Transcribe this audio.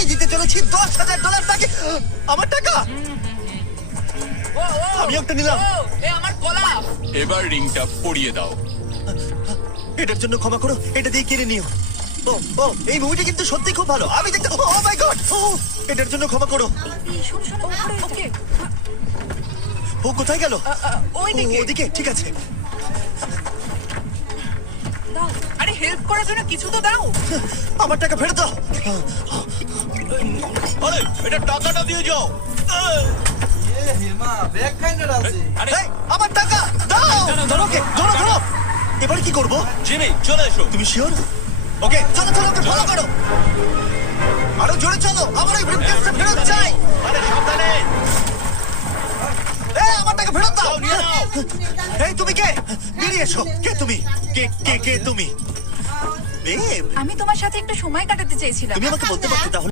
আমি দিতে চলেছি $10,000 তাকে। আমার টাকা। ও, ও, আমি একটা নিলাম। ও, এ আমার গলা। এবার রিংটা পরিয়ে দাও। এটার জন্য ক্ষমা করো, এটা দিয়ে কিনে নিও। ও ও এই মুভিটা কিন্তু সত্যি খুব ভালো। আমি দেখতে ও মাই গড। এটার জন্য ক্ষমা করো। শোন শোন, ওকে, ও কোথায় গেল? ওইদিকে। ওদিকে, ঠিক আছে। দাও, আরে হেল্প করার জন্য কিছু তো দাও। আমার টাকা ফেরত দাও। আরে এটা টাকাটা দিয়ে যাও। হেমা ব্যাগ কাইন্ডার আছে। আরে এই, আমার টাকা দাও। ধরো ওকে, ধরো ধরো। এবার কি করব? জিমি চলে এসো। তুমি শিওর? ওকে, চলো চলো, ওকে ফলো করো। আরো জোরে চলো, আমার এই ব্রিফকেসটা ফেরত চাই। আরে সাবধানে। এই, আমার টাকা ফেরত দাও। যাও, নিয়ে নাও। এই তুমি কে? বেরিয়ে এসো। কে তুমি? কে তুমি? বেব, আমি তোমার সাথে একটু সময় কাটাতে চাইছিলাম। তুমি আমাকে বলতে পারতে তাহলে?